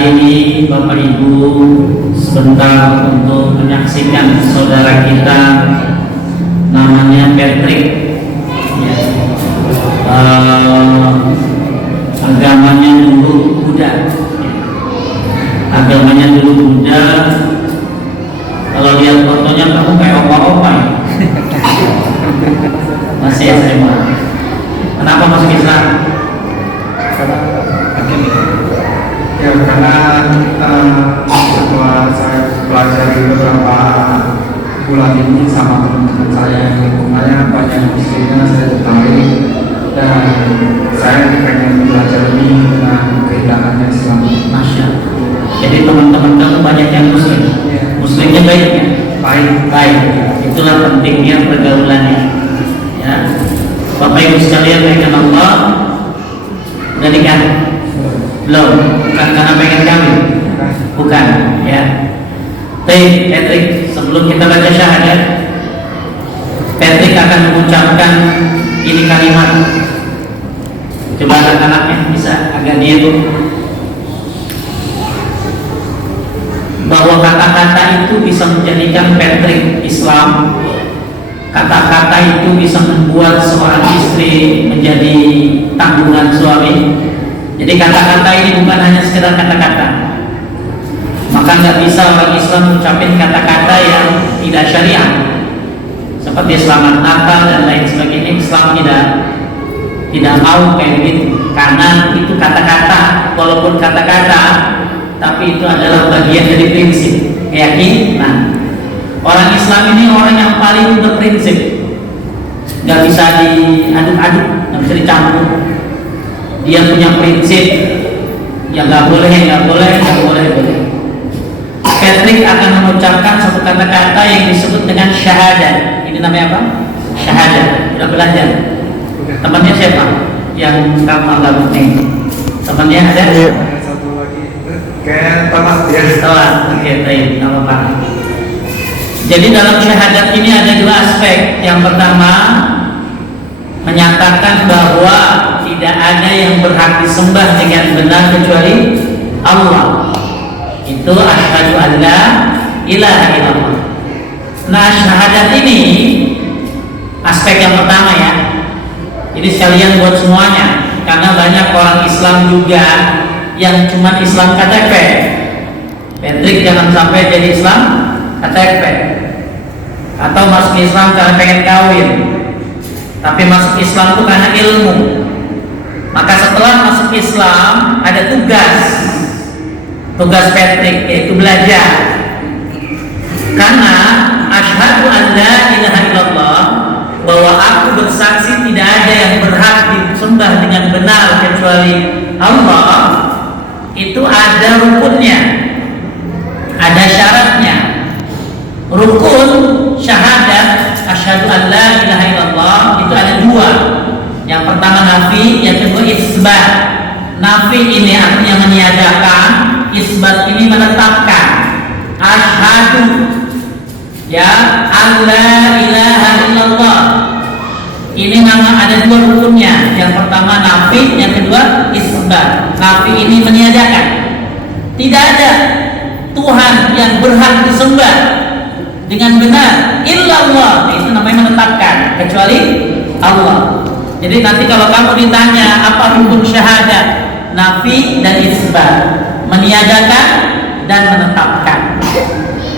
hari ini Bapak Ibu sebentar untuk menyaksikan saudara kita namanya Patrick ya. Agamanya dulu Buddha kalau lihat fotonya kamu kayak opa-opa ya. Masih SMA. Kenapa masuk Islam? Karena setelah saya pelajari beberapa bulan ini sama teman-teman saya yang lingkungannya banyak muslimnya, saya tertarik dan saya pengen belajar ini dengan keindahannya Islam. Masya. Jadi teman-teman kamu banyak yang muslim. Muslimnya baik ya? Baik. Itulah pentingnya pergaulannya. Ya. Bapak Ibu sekalian yang Allah, udah nikah? Belum. Bukan karena pengen kawin. Bukan. Ya. Patrick, sebelum kita baca syahadat, Patrick akan mengucapkan ini kalimat. Coba anak-anaknya bisa agak diam. Bahwa kata-kata itu bisa menjadikan Patrick Islam. Kata-kata itu bisa membuat seorang istri menjadi tanggungan suami. Jadi kata-kata ini bukan hanya sekedar kata-kata. Maka nggak bisa orang Islam mengucapkan kata-kata yang tidak syariah, seperti selamat Natal dan lain sebagainya. Islam tidak mau kayak begitu, karena itu kata-kata. Walaupun kata-kata, tapi itu adalah bagian dari prinsip keyakinan. Orang Islam ini orang yang paling berprinsip, nggak bisa diaduk-aduk, nggak bisa dicampur. Dia punya prinsip, yang nggak boleh. Patrick akan mengucapkan satu kata-kata yang disebut dengan syahadat. Ini namanya apa? Syahadat. Sudah belajar. Temannya siapa? Yang kamu anggap penting? Temannya ada? Satu lagi kayak tanah ya. Oke, baik, nggak apa-apa. Jadi dalam syahadat ini ada dua aspek. Yang pertama, menyatakan bahwa tidak ada yang berhak disembah dengan benar kecuali Allah. Itu asyhadu an la ilaha illallah. Nah, syahadat ini aspek yang pertama ya. Ini sekalian buat semuanya, karena banyak orang Islam juga yang cuma Islam KTP. Patrick jangan sampai jadi Islam KTP, atau masuk Islam karena pengen kawin, tapi masuk Islam itu karena ilmu. Maka setelah masuk Islam ada tugas Patrick, yaitu belajar. Karena asyhadu an la ilaha illallah, bahwa aku bersaksi tidak ada yang berhak disembah dengan benar kecuali Allah, itu ada rukunnya, ada syaratnya. Rukun syahadat asyhadu an la ilaha illallah itu ada dua. Yang pertama nafi, yang kedua isbat. Nafi ini artinya meniadakan, isbat ini menetapkan. Asyhadu ya an la ilaha illallah. Ini nama ada dua rukunnya. Yang pertama nafi, yang kedua isbat. Nafi ini meniadakan. Tidak ada Tuhan yang berhak disembah dengan benar illallah. Itu namanya menetapkan, kecuali Allah. Jadi nanti kalau kamu ditanya apa rukun syahadat, nafi dan isbat, meniadakan dan menetapkan.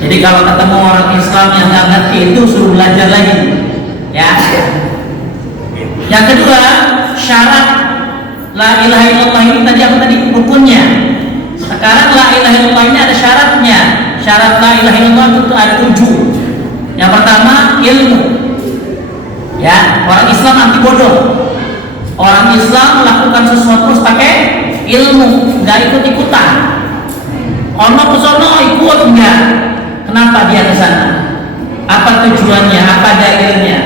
Jadi kalau ketemu orang Islam yang nggak ngerti itu, suruh belajar lagi ya. Yang kedua, syarat la ilaha illallah ini tadi apa tadi? Rukunnya. Sekarang la ilaha illallah ini ada syaratnya. Syarat la ilaha illallah itu ada 7. Yang pertama ilmu. Ya, orang Islam anti bodoh. Orang Islam melakukan sesuatu harus pakai ilmu, nggak ikut-ikutan. Ono kesono ikut enggak? Kenapa dia ke sana? Apa tujuannya? Apa dalilnya?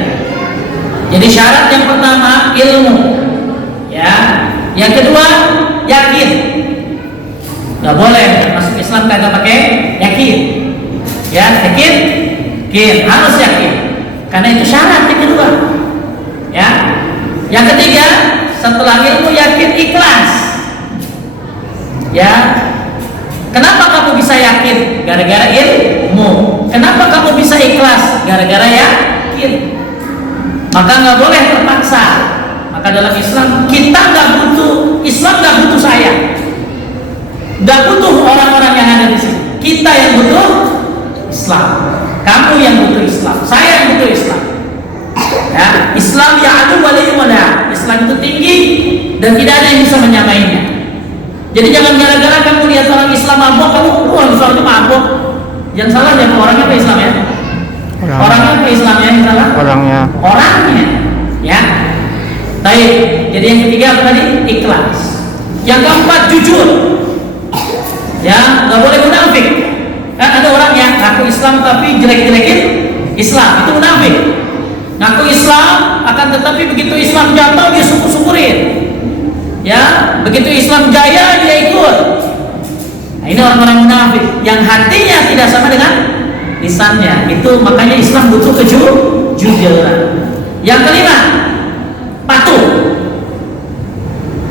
Jadi syarat yang pertama ilmu. Ya. Yang kedua yakin. Nggak boleh masuk Islam kagak pakai yakin. Ya, yakin? Harus yakin. Karena itu syarat yang kedua. Ya. Yang ketiga, setelah ilmu yakin ikhlas. Ya. gara-gara ilmu. Kenapa kamu bisa ikhlas? Gara-gara yakin. Maka nggak boleh terpaksa. Maka dalam Islam kita nggak butuh, Islam nggak butuh saya, nggak butuh orang-orang yang ada di sini. Kita yang butuh Islam. Kamu yang butuh Islam. Saya yang butuh Islam. Ya, Islam ya'lu wa la yu'la. Islam itu tinggi dan tidak ada yang bisa menyamainya. Jadi jangan gara-gara kamu lihat orang Islam mabuk, kamu orang Islam itu mabuk. Yang salah yang orangnya apa Islam ya? Orangnya apa Islamnya yang salah? Orangnya. Ya. Baik. Jadi yang ketiga apa tadi? Ikhlas. Yang keempat jujur. Ya, nggak boleh munafik. Kan ada orang yang ngaku Islam tapi jelek-jelekin Islam, itu munafik. Ngaku Islam akan tetapi begitu Islam jatuh dia syukur-syukurin. Ya, begitu Islam jaya dia ikut. Nah, ini orang-orang munafik yang hatinya tidak sama dengan lisannya. Itu makanya Islam butuh kejujuran. Yang kelima, patuh.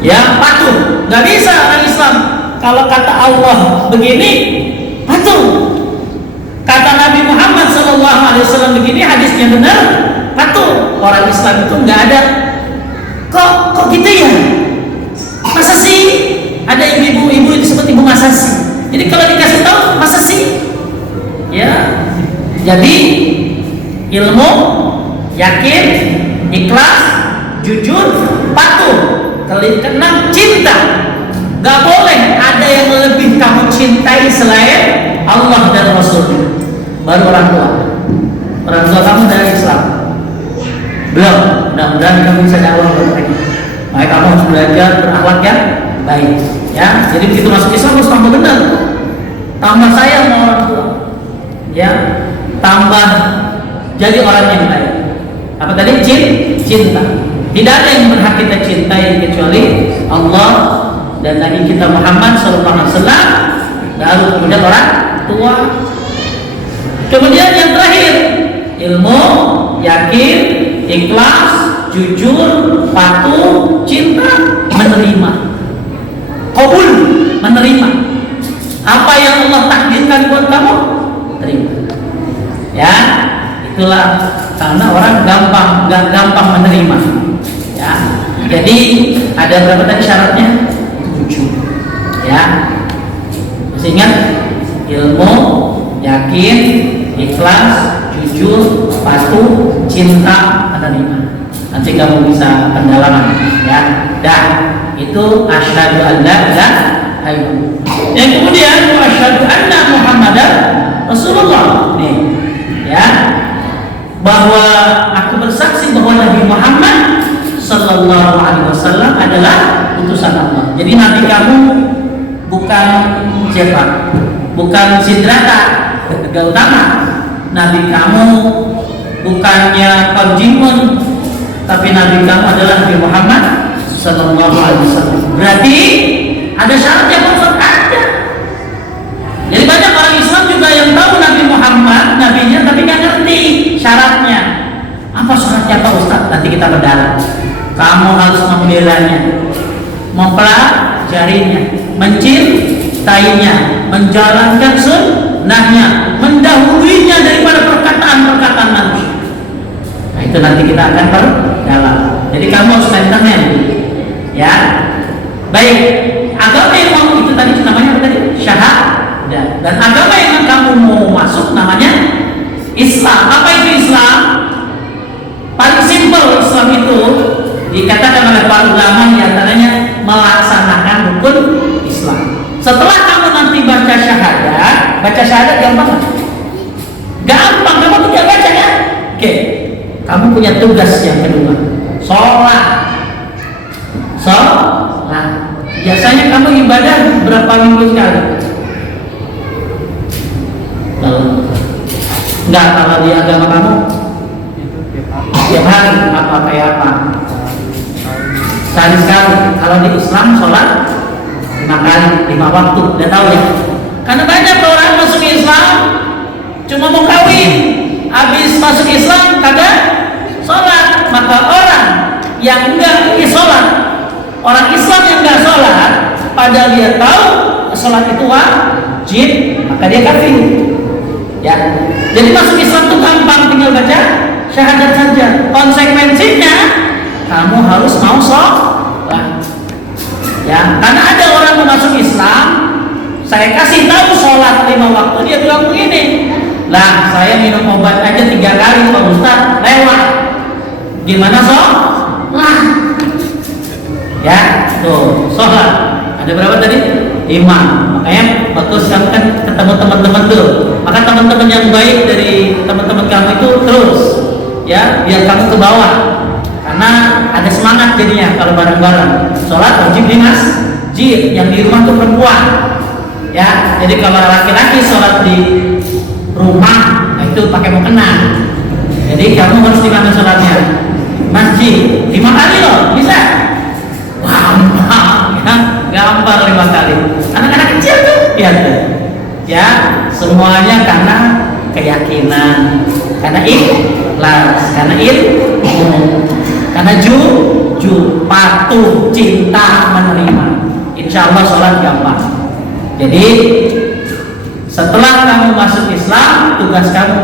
Ya, patuh. Nggak bisa orang Islam kalau kata Allah begini patuh. Kata Nabi Muhammad SAW begini, hadisnya benar, patuh. Orang Islam itu nggak ada kok gitu ya. Masa sih ada ibu-ibu itu disebut ibu masa sih. Jadi kalau dikasih tahu masa sih, ya. Jadi ilmu, yakin, ikhlas, jujur, patuh. Keenam cinta. Gak boleh ada yang lebih kamu cintai selain Allah dan Rasul. Baru orang tua. Orang tua kamu dari Islam belum. Mudah-mudahan kamu bisa dakwah mereka. Maka kamu harus belajar berakhlak yang baik. Ya, jadi begitu masuk Islam harus tambah benar. Tambah sayang sama orang tua. Ya, tambah jadi orang yang baik. Apa tadi? Cinta. Tidak ada yang berhak kita cintai kecuali Allah dan Nabi kita Muhammad SAW. Lalu kemudian orang tua. Kemudian yang terakhir, ilmu, yakin, ikhlas, jujur, patuh, cinta, menerima. Qabul, menerima. Apa yang Allah takdirkan buat kamu, terima. Ya, itulah karena orang gampang menerima. Ya, jadi ada berapa tadi syaratnya? 7. Ya, masih ingat? Ilmu, yakin, ikhlas, jujur, patuh, cinta, menerima. Nanti kamu bisa pendalaman. Ya, dan itu asyhadu an la ilaha illallah. Yang kemudian asyhadu anna Muhammadar Rasulullah. Nih, ya, bahwa aku bersaksi bahwa Nabi Muhammad Sallallahu Alaihi Wasallam adalah utusan Allah. Jadi Nabi kamu bukan siapa? Bukan Sidrata Gautama. Nabi kamu bukannya Konjimun, tapi Nabi kamu adalah Nabi Muhammad Sallallahu Alaihi Wasallam. Berarti ada syaratnya Pak? Ada. Jadi banyak orang Islam juga yang tahu Nabi Muhammad, nabinya, tapi nggak ngerti syaratnya. Apa syaratnya Pak Ustaz? Nanti kita berdalam. Kamu harus membelanya, mempelajarinya, mencintainya, menjalankan sunnahnya, mendahuluinya daripada perkataan-perkataan manusia. Nah, itu nanti kita akan perdalam. Jadi kamu harus maintenance, ya. Baik, agama yang mau itu tadi namanya apa tadi? Syahadat. Dan agama yang kamu mau masuk namanya Islam. Apa itu Islam? Paling simpel Islam itu dikatakan oleh para ulama diantaranya melaksanakan rukun Islam. Setelah kamu nanti baca syahadat gampang nggak? Gampang, kamu tidak baca ya? Oke, kamu punya tugas yang kedua, sholat. Biasanya kamu ibadah berapa minggu sekali? Enggak, kalau di agama kamu tiap hari apa kayak apa? Sehari sekali. Kalau di Islam sholat 5 kali, 5 waktu. Udah tahu ya? Karena banyak orang masuk Islam cuma mau kawin, habis masuk Islam kagak sholat. Maka orang yang enggak sholat, orang Islam yang enggak sholat, padahal dia tahu sholat itu wajib, maka dia kafir. Ya, jadi masuk Islam itu gampang, tinggal baca syahadat saja. Konsekuensinya kamu harus mau sholat. Ya, karena ada orang mau masuk Islam, saya kasih tahu sholat 5 waktu, dia bilang begini, lah saya minum obat aja 3 kali Pak Ustaz, lewat. Gimana sholat? Ya, tuh sholat. Ada berapa tadi? 5. Makanya bagus kamu kan ketemu teman-teman dulu. Maka teman-teman yang baik dari teman-teman kamu itu terus, ya, biar kamu ke bawah. Karena ada semangat jadinya kalau bareng-bareng. Sholat wajib di masjid, yang di rumah itu perempuan. Ya, jadi kalau laki-laki sholat di rumah, nah itu pakai mukena. Jadi kamu harus di mana sholatnya? Masjid. 5 kali loh, bisa? Gampang, ya, gampang 5 kali. Anak-anak kecil tuh, lihat tuh. Ya, semuanya karena keyakinan, karena ikhlas, karena ilmu, karena patuh, cinta, menerima. Insya Allah sholat gampang. Jadi setelah kamu masuk Islam, tugas kamu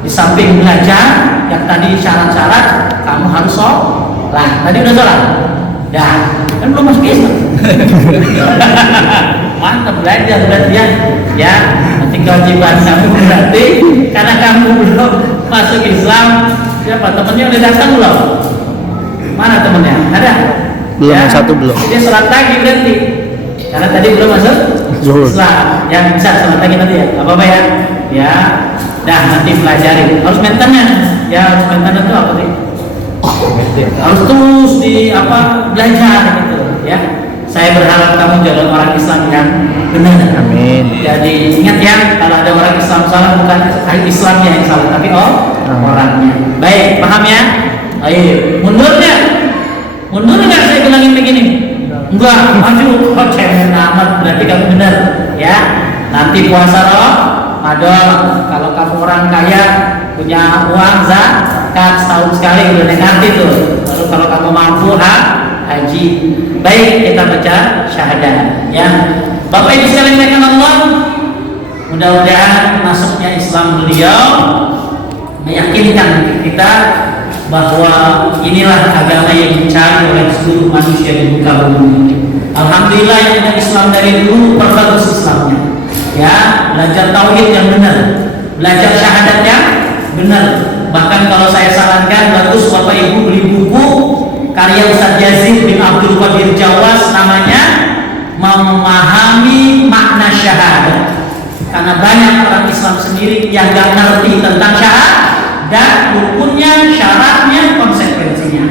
di samping belajar yang tadi syarat-syarat, kamu harus sholat. Tadi udah sholat? Dah, kan belum masuk Islam. Mantap, belajar berarti ya. Nanti kewajiban kamu berarti karena kamu belum masuk Islam. Siapa temennya udah datang belum? Mana temennya? Ada? Belum, ya? yang satu belum. Dia sholat lagi berarti. Karena tadi belum masuk Islam. Yang bisa sholat lagi nanti ya. Apa-apa ya? Ya. Dah, nanti pelajari. Harus maintenance. Ya, harus maintenance itu apa sih? Harus terus belajar gitu ya. Saya berharap kamu jadi orang Islam yang benar. Amin. Jadi ingat ya, kalau ada orang Islam salah bukan Islamnya yang salah, tapi orangnya. Baik, paham ya? Ayo, mundurnya. Mundur nggak saya bilangin begini? Enggak, maju. Oh, cemen amat, berarti kamu benar ya. Nanti puasa Ramadan, kalau kamu orang kaya punya uang zakat setahun sekali udah nanti tuh. Lalu kalau kamu mampu haji. Baik, kita baca syahadat ya. Bapak Ibu sekalian dimuliakan Allah, mudah-mudahan masuknya Islam beliau meyakinkan kita bahwa inilah agama yang dicari oleh seluruh manusia di muka bumi. Alhamdulillah yang punya Islam dari dulu perbagus Islamnya. Ya, belajar tauhid yang benar, belajar syahadat yang benar. Bahkan kalau saya sarankan bagus Bapak Ibu beli buku karya Ustaz Yazid bin Abdul Qadir Jawas, namanya Memahami Makna Syahadat. Karena banyak orang Islam sendiri yang gak ngerti tentang syahadat, rukunnya, syaratnya, konsekuensinya.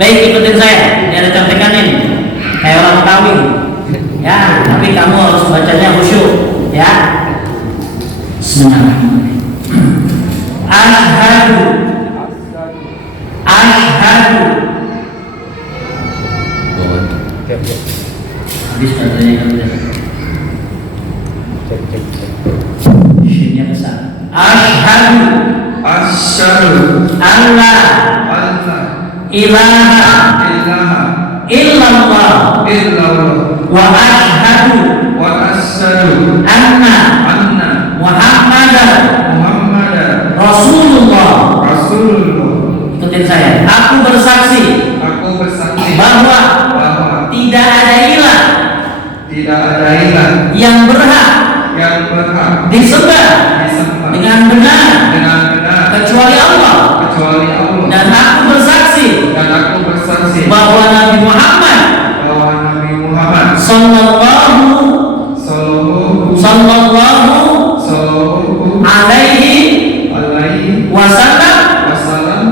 Baik, ikutin saya. Ini ada contekannya nih, kayak orang kawin. Ya, tapi kamu harus bacanya khusyuk. Ya. Bismillahirrahmanirrahim. Asyhadu habis katanya shinnya besar. Asyhadu alla ilaha illallah wa asyhadu anna Muhammadan Rasulullah. Ikutin saya. Aku bersaksi bahwa tidak ada ilah yang berhak disembah dengan benar kecuali Allah. Dan aku bersaksi bahwa Nabi Muhammad sallallahu alaihi wasallam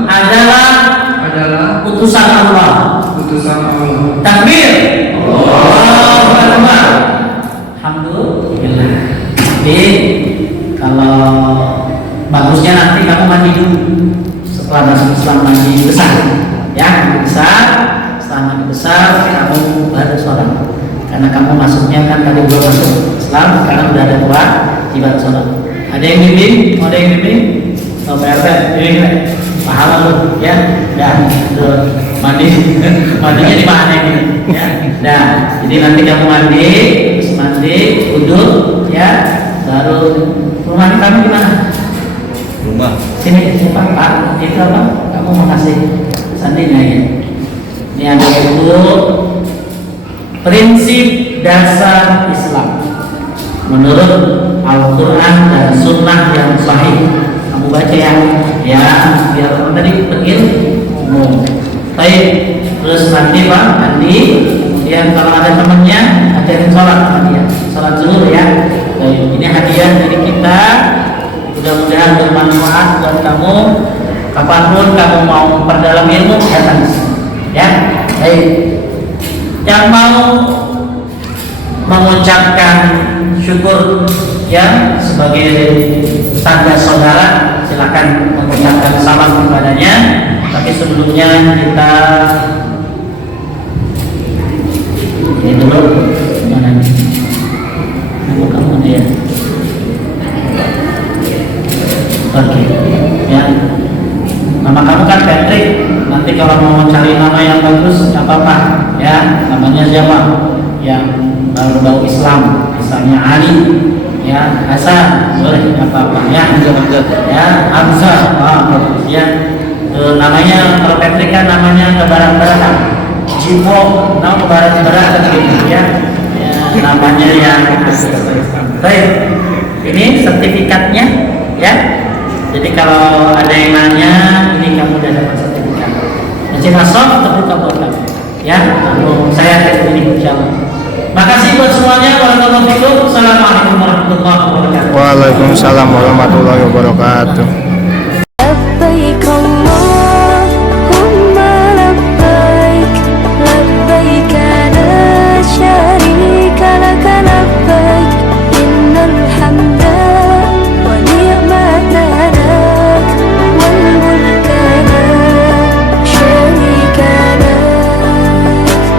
adalah utusan Allah. Takbir. Allahu Akbar. Alhamdulillah. Jadi kalau bagusnya nanti kamu mandi dulu setelah masuk Islam, mandi besar ya, mandi besar. Setelah mandi besar kamu baru sholat, karena kamu masuknya kan tadi belum masuk Islam, sekarang udah ada kewajiban sholat. Ada yang bimbing? Ada yang bimbing? Oh, PRT, ini pahala lu ya. Dan mandi mandinya di mana ini ya. Nah, jadi nanti kamu mandi, terus mandi, wudhu ya, baru rumah kamu di mana? Rumah. Sini Pak, itu apa? Kamu mau kasih sandinya ya. Ini ada itu prinsip dasar Islam menurut Al-Quran dan Sunnah yang sahih. Kamu baca ya, biar tadi berilmu. Baik, terus nanti Pak mandi, kemudian kalau ada temannya ajarin sholat sama dia, sholat zuhur ya. Baik, ini hadiah dari kita. Mudah-mudahan bermanfaat buat kamu. Kapanpun kamu mau memperdalam ilmu, datang ya. Baik, yang mau mengucapkan syukur ya sebagai tanda saudara, silakan mengucapkan salam kepadanya. Tapi sebelumnya kita ini dulu mana nih? Kamu dia. Oke, ya. Nama kamu kan Patrick. Nanti kalau mau cari nama yang bagus, nggak apa-apa, ya. Namanya siapa? Yang berbau Islam, misalnya Ali, ya. Hasan, boleh, nggak apa-apa, ya. Ya, Hamzah, bagus, ya. Namanya kalau Patrick kan namanya ke barat-baratan. Jiwo, nama ke barat-baratan gitu, ya. Namanya yang baik. Ini sertifikatnya, ya. Jadi kalau ada yang nanya, ini kamu udah dapat sertifikat. Masjid Hasan terbuka buat kamu. Ya, lalu saya akan ini insyaallah. Makasih buat semuanya. Wassalamualaikum warahmatullahi wabarakatuh. Waalaikumsalam warahmatullahi wabarakatuh.